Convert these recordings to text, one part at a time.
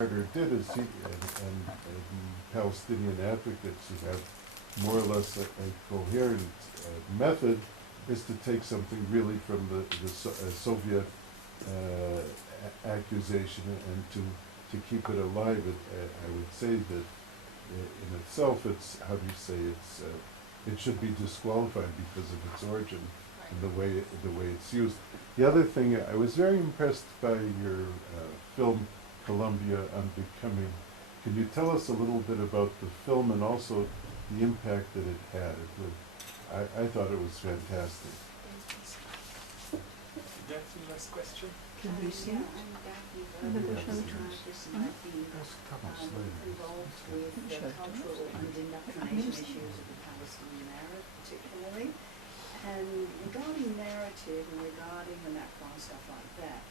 Carter did is and Palestinian advocates who have more or less a coherent method is to take something really from the Soviet accusation and to keep it alive. I would say that in itself, it's, how do you say, it should be disqualified because of its origin and the way it's used. The other thing, I was very impressed by your film Columbia Unbecoming. Can you tell us a little bit about the film and also the impact that it had? I thought it was fantastic. Daphne, last question. Can we see it? I'm Daphne very show much it. artist and I've been involved with the Show it to cultural us. and indoctrination issues of the Palestinian Arab particularly. And regarding narrative and regarding the Nakba and stuff like that,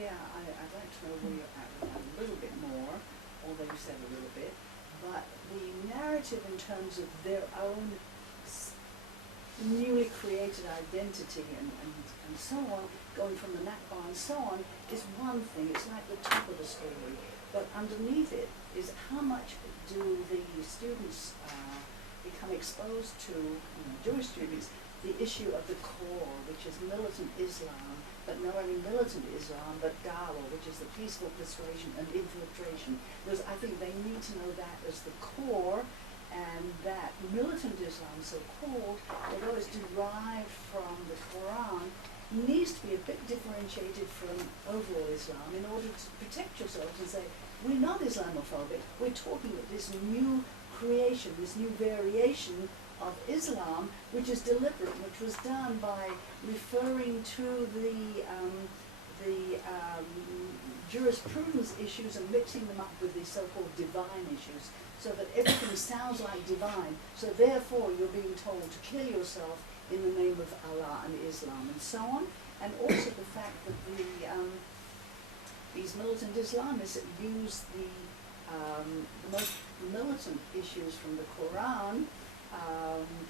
yeah, I'd like to know where you're at with that a little bit more, although you said a little bit. But the narrative in terms of their own newly created identity and so on, going from the Nakba and so on, is one thing. It's like the top of the story. But underneath it is how much do the students become exposed to, Jewish students, the issue of the core, which is militant Islam, but not only militant Islam, but Dawa, which is the peaceful persuasion and infiltration. Because I think they need to know that as the core, and that militant Islam, so-called, although it's derived from the Quran, needs to be a bit differentiated from overall Islam in order to protect yourselves and say, we're not Islamophobic, we're talking about this new creation, this new variation of Islam, which is deliberate, which was done by referring to the jurisprudence issues and mixing them up with the so-called divine issues, so that everything sounds like divine. So therefore, you're being told to kill yourself in the name of Allah and Islam and so on. And also the fact that these militant Islamists use the most militant issues from the Quran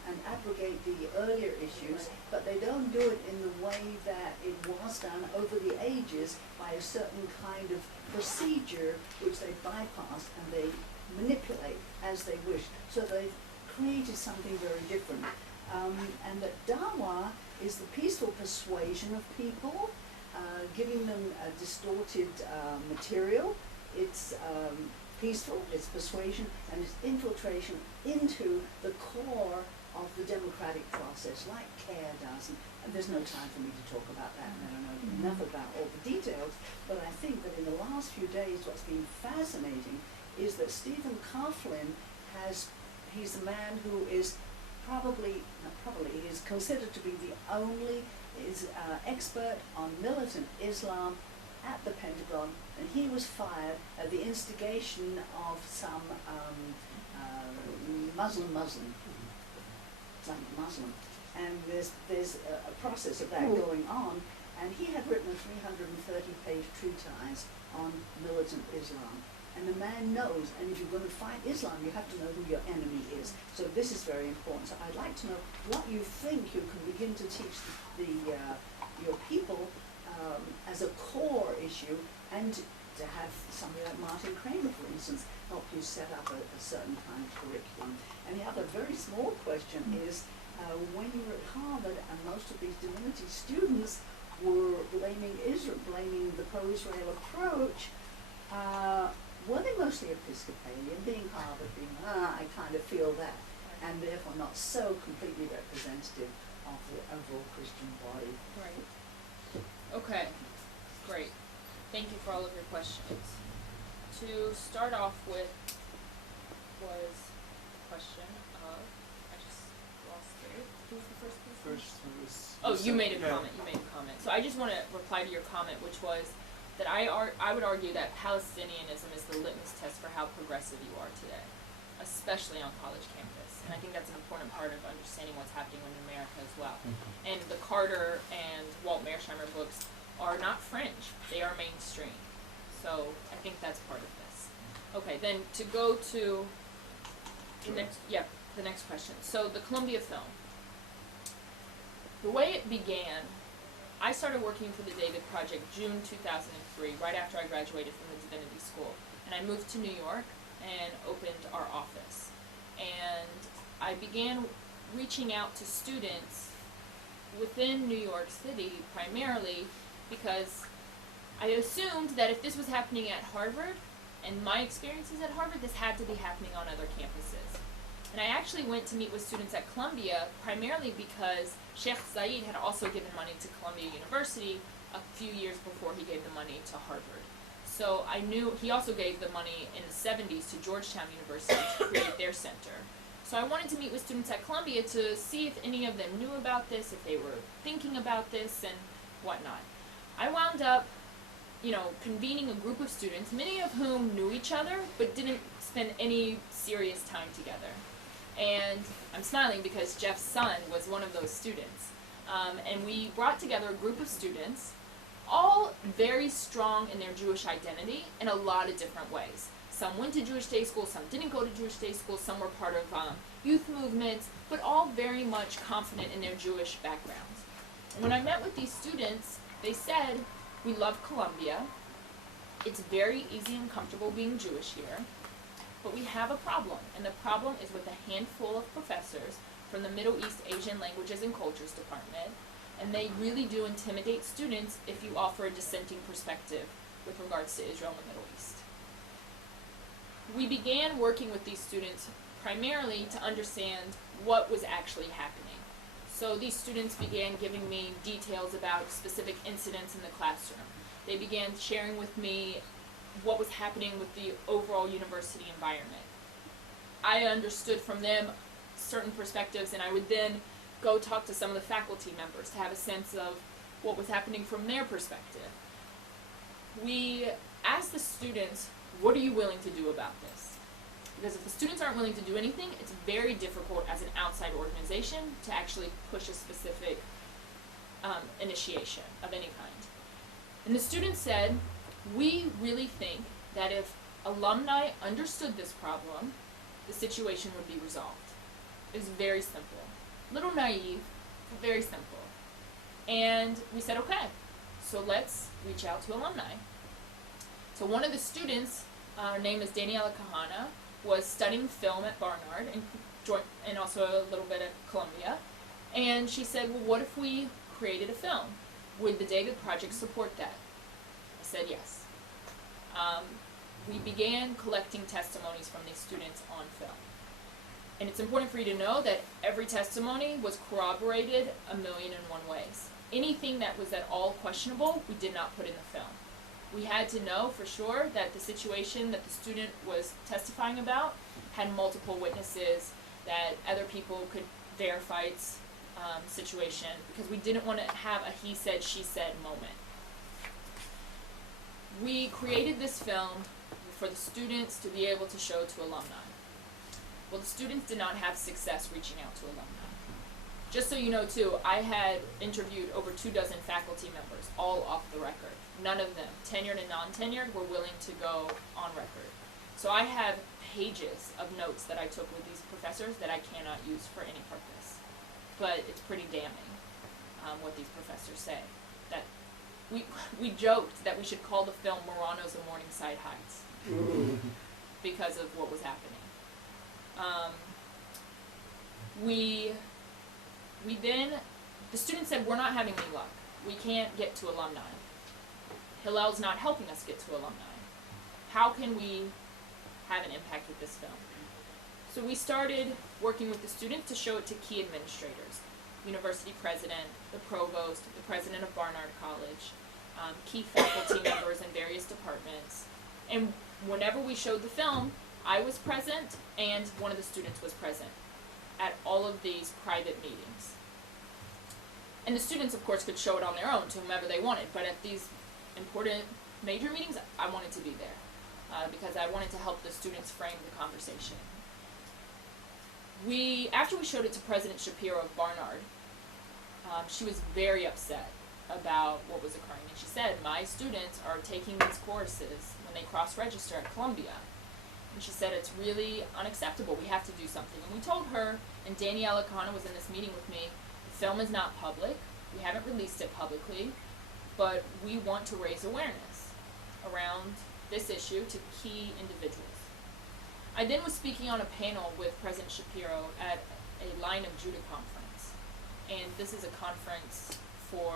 and abrogate the earlier issues, but they don't do it in the way that it was done over the ages by a certain kind of procedure which they bypass and they manipulate as they wish. So they've created something very different. And that Dawa is the peaceful persuasion of people, giving them a distorted material. It's peaceful, it's persuasion, and it's infiltration into the core of the democratic process, like CARE does. And there's no time for me to talk about that, and I don't know enough about all the details, but I think that in the last few days what's been fascinating is that Stephen Coughlin he's the man who is he is considered to be the only expert on militant Islam at the Pentagon, and he was fired at the instigation of some Muslim, Islamic Muslim, and there's a process of that going on, and he had written a 330-page treatise on militant Islam. And the man knows, and if you're going to fight Islam, you have to know who your enemy is. So this is very important. So I'd like to know what you think you can begin to teach your people as a core issue, and to have somebody like Martin Kramer, for instance, help you set up a certain kind of curriculum. And the other very small question is, when you were at Harvard and most of these divinity students were blaming Israel, blaming the pro-Israel approach, were they mostly Episcopalian, being Harvard, being, I kind of feel that, and therefore not so completely representative of the overall Christian body? Right. Okay, great. Thank you for all of your questions. To start off with was a question of, I just lost it. Who was the first person? First was... Oh, you made a comment. You made a comment. So I just want to reply to your comment, which was that I would argue that Palestinianism is the litmus test for how progressive you are today, especially on college campus. And I think that's an important part of understanding what's happening in America as well. And the Carter and Walt Mearsheimer books are not fringe. They are mainstream. So I think that's part of this. Okay, then to go to the next question. So the Columbia film. The way it began, I started working for the David Project June 2003, right after I graduated from the Divinity School. and I moved to New York and opened our office. And I began reaching out to students within New York City primarily because I assumed that if this was happening at Harvard and my experiences at Harvard, this had to be happening on other campuses. And I actually went to meet with students at Columbia primarily because Sheikh Zayed had also given money to Columbia University a few years before he gave the money to Harvard. So I knew he also gave the money in the 70s to Georgetown University to create their center. So I wanted to meet with students at Columbia to see if any of them knew about this, if they were thinking about this and whatnot. I wound up, convening a group of students, many of whom knew each other, but didn't spend any serious time together. And I'm smiling because Jeff's son was one of those students. And we brought together a group of students, all very strong in their Jewish identity in a lot of different ways. Some went to Jewish day school, some didn't go to Jewish day school, some were part of youth movements, but all very much confident in their Jewish backgrounds. When I met with these students, they said, we love Columbia, it's very easy and comfortable being Jewish here, but we have a problem, and the problem is with a handful of professors from the Middle East Asian Languages and Cultures Department, and they really do intimidate students if you offer a dissenting perspective with regards to Israel and the Middle East. We began working with these students primarily to understand what was actually happening. So these students began giving me details about specific incidents in the classroom. They began sharing with me what was happening with the overall university environment. I understood from them certain perspectives, and I would then go talk to some of the faculty members to have a sense of what was happening from their perspective. We asked the students, what are you willing to do about this? Because if the students aren't willing to do anything, it's very difficult as an outside organization to actually push a specific initiation of any kind. And the students said, we really think that if alumni understood this problem, the situation would be resolved. It was very simple. A little naive, but very simple. And we said, okay, so let's reach out to alumni. So one of the students, her name is Daniela Kahana, was studying film at Barnard and also a little bit at Columbia. And she said, well, what if we created a film? Would the David Project support that? I said yes. We began collecting testimonies from these students on film. And it's important for you to know that every testimony was corroborated 1,000,001 ways. Anything that was at all questionable, we did not put in the film. We had to know for sure that the situation that the student was testifying about had multiple witnesses, that other people could verify its situation, because we didn't want to have a he said, she said moment. We created this film for the students to be able to show to alumni. Well, the students did not have success reaching out to alumni. Just so you know too, I had interviewed over 24 faculty members, all off the record. None of them, tenured and non-tenured, were willing to go on record. So I have pages of notes that I took with these professors that I cannot use for any purpose. But it's pretty damning what these professors say. That we joked that we should call the film Marano's of Morningside Heights because of what was happening. The students said, we're not having any luck. We can't get to alumni. Hillel's not helping us get to alumni. How can we have an impact with this film? So we started working with the students to show it to key administrators, university president, the provost, the president of Barnard College, key faculty members in various departments. And whenever we showed the film, I was present and one of the students was present at all of these private meetings. And the students, of course, could show it on their own to whomever they wanted, but at these important major meetings, I wanted to be there because I wanted to help the students frame the conversation. After we showed it to President Shapiro of Barnard, she was very upset about what was occurring. And she said, my students are taking these courses when they cross-register at Columbia. And she said, it's really unacceptable. We have to do something. And we told her, and Daniela Kahana was in this meeting with me, the film is not public. We haven't released it publicly, but we want to raise awareness around this issue to key individuals. I then was speaking on a panel with President Shapiro at a Line of Judah conference, and this is a conference for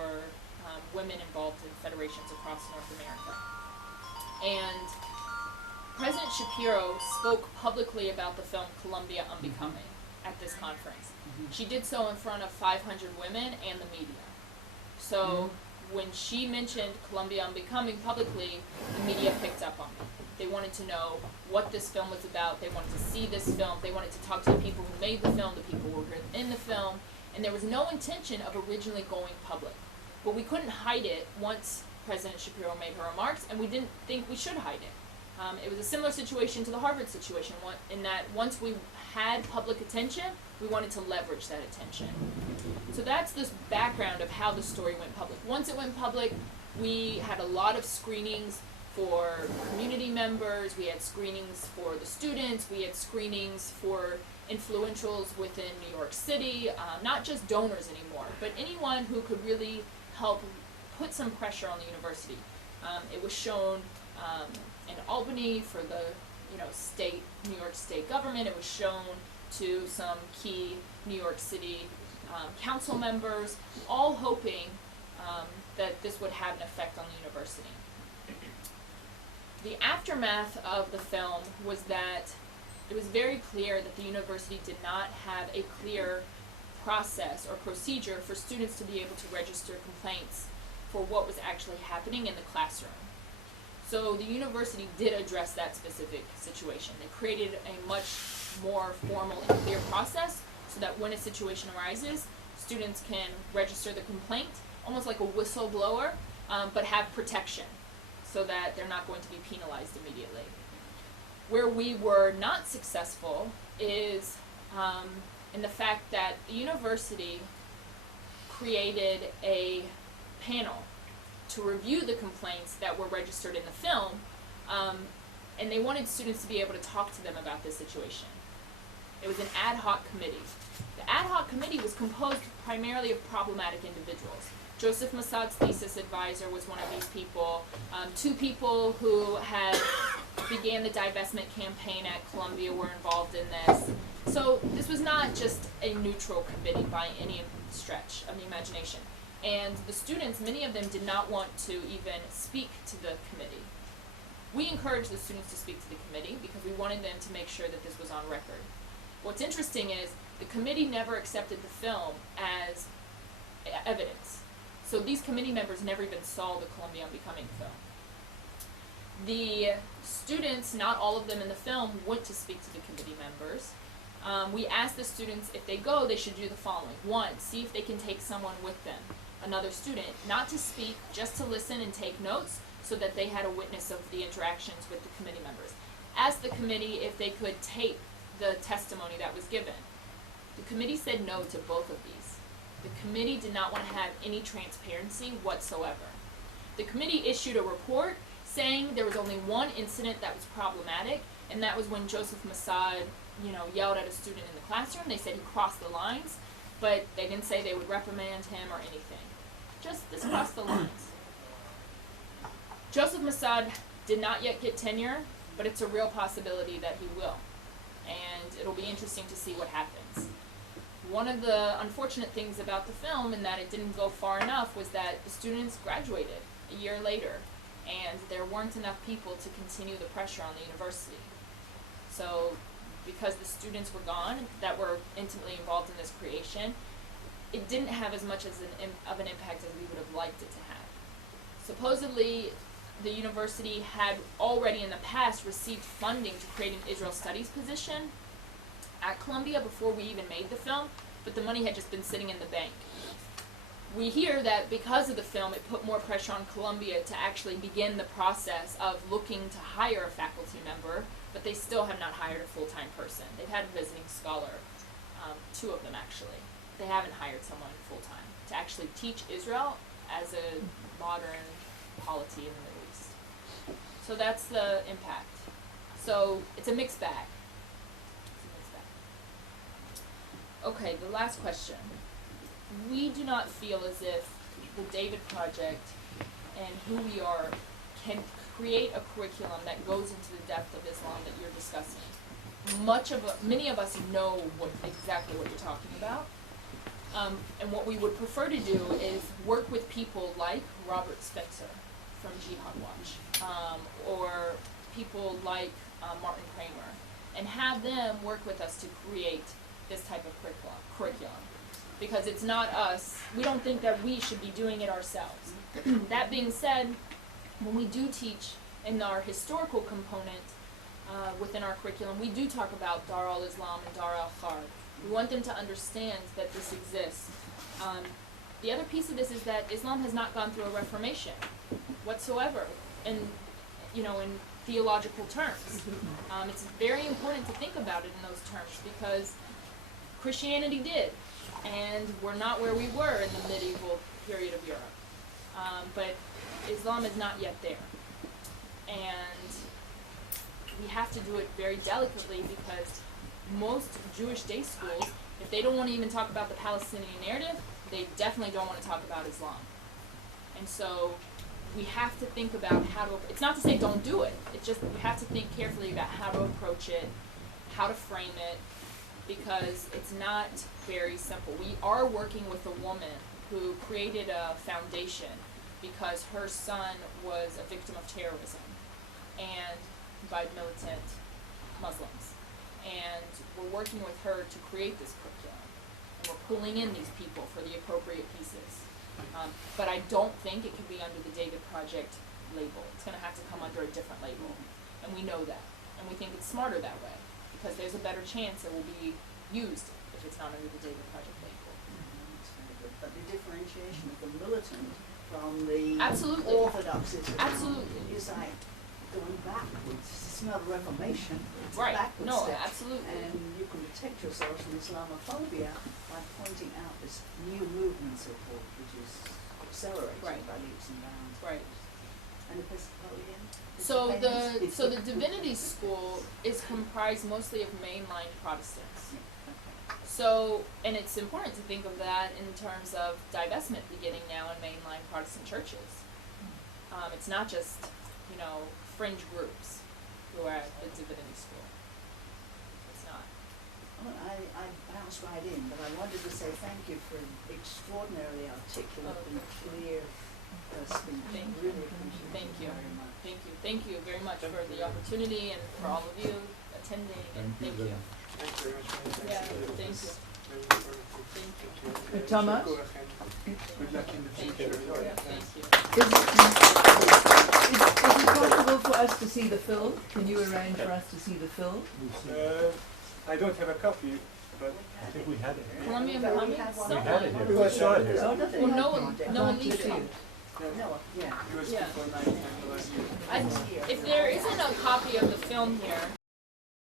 women involved in federations across North America. And President Shapiro spoke publicly about the film Columbia Unbecoming at this conference. She did so in front of 500 women and the media. So when she mentioned Columbia Unbecoming publicly, the media picked up on it. They wanted to know what this film was about. They wanted to see this film. They wanted to talk to the people who made the film, the people who were in the film. And there was no intention of originally going public. But we couldn't hide it once President Shapiro made her remarks, and we didn't think we should hide it. It was a similar situation to the Harvard situation, in that once we had public attention, we wanted to leverage that attention. So that's this background of how the story went public. Once it went public, we had a lot of screenings for community members, we had screenings for the students, we had screenings for influentials within New York City, not just donors anymore, but anyone who could really help put some pressure on the university. It was shown in Albany for the New York State government. It was shown to some key New York City council members, all hoping that this would have an effect on the university. The aftermath of the film was that it was very clear that the university did not have a clear process or procedure for students to be able to register complaints for what was actually happening in the classroom. So the university did address that specific situation. They created a much more formal and clear process so that when a situation arises, students can register the complaint, almost like a whistleblower, but have protection so that they're not going to be penalized immediately. Where we were not successful is in the fact that the university created a panel to review the complaints that were registered in the film, and they wanted students to be able to talk to them about this situation. It was an ad hoc committee. The ad hoc committee was composed primarily of problematic individuals. Joseph Massad's thesis advisor was one of these people. Two people who had began the divestment campaign at Columbia were involved in this. So this was not just a neutral committee by any stretch of the imagination. And the students, many of them did not want to even speak to the committee. We encouraged the students to speak to the committee because we wanted them to make sure that this was on record. What's interesting is the committee never accepted the film as evidence. So these committee members never even saw the Columbia Unbecoming film. The students, not all of them in the film, went to speak to the committee members. We asked the students if they go, they should do the following. One, see if they can take someone with them, another student, not to speak, just to listen and take notes so that they had a witness of the interactions with the committee members. Asked the committee if they could tape the testimony that was given. The committee said no to both of these. The committee did not want to have any transparency whatsoever. The committee issued a report saying there was only one incident that was problematic, and that was when Joseph Massad, yelled at a student in the classroom. They said he crossed the lines, but they didn't say they would reprimand him or anything. Just this crossed the lines. Joseph Massad did not yet get tenure, but it's a real possibility that he will. And it'll be interesting to see what happens. One of the unfortunate things about the film, in that it didn't go far enough, was that the students graduated a year later, and there weren't enough people to continue the pressure on the university. So, because the students were gone that were intimately involved in this creation, it didn't have as much of an impact as we would have liked it to have. Supposedly, the university had already in the past received funding to create an Israel Studies position at Columbia before we even made the film, but the money had just been sitting in the bank. We hear that because of the film, it put more pressure on Columbia to actually begin the process of looking to hire a faculty member, but they still have not hired a full-time person. They've had a visiting scholar, two of them actually. They haven't hired someone full-time to actually teach Israel as a modern polity in the Middle East. So that's the impact. So it's a mixed bag. Okay, the last question. We do not feel as if the David Project and who we are create a curriculum that goes into the depth of Islam that you're discussing. Many of us know exactly what you're talking about. And what we would prefer to do is work with people like Robert Spencer from Jihad Watch, or people like Martin Kramer, and have them work with us to create this type of curriculum. Because it's not us, we don't think that we should be doing it ourselves. That being said, when we do teach in our historical component within our curriculum, we do talk about Dar al-Islam and Dar al-Harb. We want them to understand that this exists. The other piece of this is that Islam has not gone through a reformation whatsoever in theological terms. It's very important to think about it in those terms because Christianity did, and we're not where we were in the medieval period of Europe. But Islam is not yet there. And we have to do it very delicately because most Jewish day schools, if they don't want to even talk about the Palestinian narrative, they definitely don't want to talk about Islam. And so we have to think about how to, it's not to say don't do it, it's just we have to think carefully about how to approach it, how to frame it, because it's not very simple. We are working with a woman who created a foundation because her son was a victim of terrorism and by militant Muslims. And we're working with her to create this curriculum. And we're pulling in these people for the appropriate pieces. But I don't think it could be under the David Project label. It's going to have to come under a different label. And we know that. And we think it's smarter that way because there's a better chance it will be used if it's not under the David Project label. That's very good. But the differentiation of the militant from the Absolutely. orthodoxism Absolutely. is like going backwards. It's not a reformation, it's Right. a backward No, step. absolutely. And you can protect yourselves from Islamophobia by pointing out this new movement, so-called, which is accelerating Right. by leaps and bounds. Right. And Episcopalian? So the Divinity School is comprised mostly of mainline Protestants. So, and it's important to think of that in terms of divestment beginning now in mainline Protestant churches. It's not just, fringe groups who are at the Divinity School. It's not. Well, I bounced right in, but I wanted to say thank you for an extraordinarily articulate and clear speech. Thank you. Really appreciate Thank it you. very much. Thank you very much for the opportunity and for all of you attending. And thank you. Thank you very much. Yeah, thank you. Very informative. Thank you. Thomas? Go ahead. Good luck in the Thank future. you. Yeah, thank you. Is it possible for us to see the film? Can you arrange for us to see the film? I don't have a copy, but I think we had it here. Columbia But we Comics? have one. We had it We here. We had saw it it here. here. Oh, does it? Well, no one Want to leaves see it. it. No, yeah. it was Yeah. before 1999 last year. If there isn't a copy of the film here,